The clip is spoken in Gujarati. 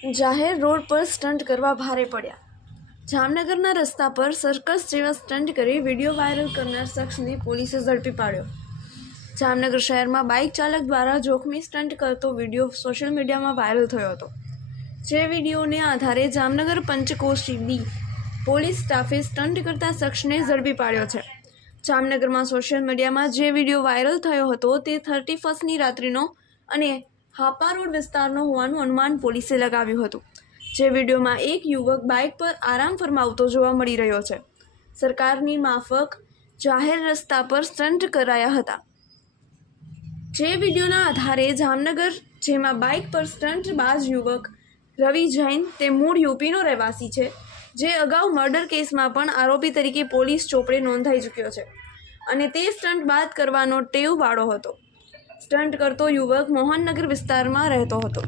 જાહેર રોડ પર સ્ટન્ટ કરવા ભારે પડ્યા. જામનગરના રસ્તા પર સર્કસ જેવા સ્ટન્ટ કરી વીડિયો વાયરલ કરનાર શખ્સને પોલીસે ઝડપી પાડ્યો. જામનગર શહેરમાં બાઇક ચાલક દ્વારા જોખમી સ્ટન્ટ કરતો વીડિયો સોશિયલ મીડિયામાં વાયરલ થયો હતો. જે વિડીયોને આધારે જામનગર પંચકોશી બી પોલીસ સ્ટાફે સ્ટન્ટ કરતા શખ્સને ઝડપી પાડ્યો છે. જામનગરમાં સોશિયલ મીડિયામાં જે વીડિયો વાયરલ થયો હતો તે થર્ટી ફર્સ્ટની રાત્રિનો અને હાપા રોડ વિસ્તારનો હોવાનું અનુમાન પોલીસે લગાવ્યું હતું, જે વિડીયોમાં એક યુવક બાઇક પર આરામ ફરમાવતો જોવા મળી રહ્યો છે. સરકારની માફક જાહેર રસ્તા પર સ્ટન્ટ કરાયા હતા. જે વિડીયોના આધારે જામનગર, જેમાં બાઇક પર સ્ટન્ટ બાજ યુવક રવિ જૈન, તે મૂળ યુપીનો રહેવાસી છે, જે અગાઉ મર્ડર કેસમાં પણ આરોપી તરીકે પોલીસ ચોપડે નોંધાઈ ચૂક્યો છે. અને તે સ્ટન્ટ બાદ કરવાનો ટેવવાળો હતો. સ્ટન્ટ કરતો યુવક મોહનનગર વિસ્તારમાં રહેતો હતો.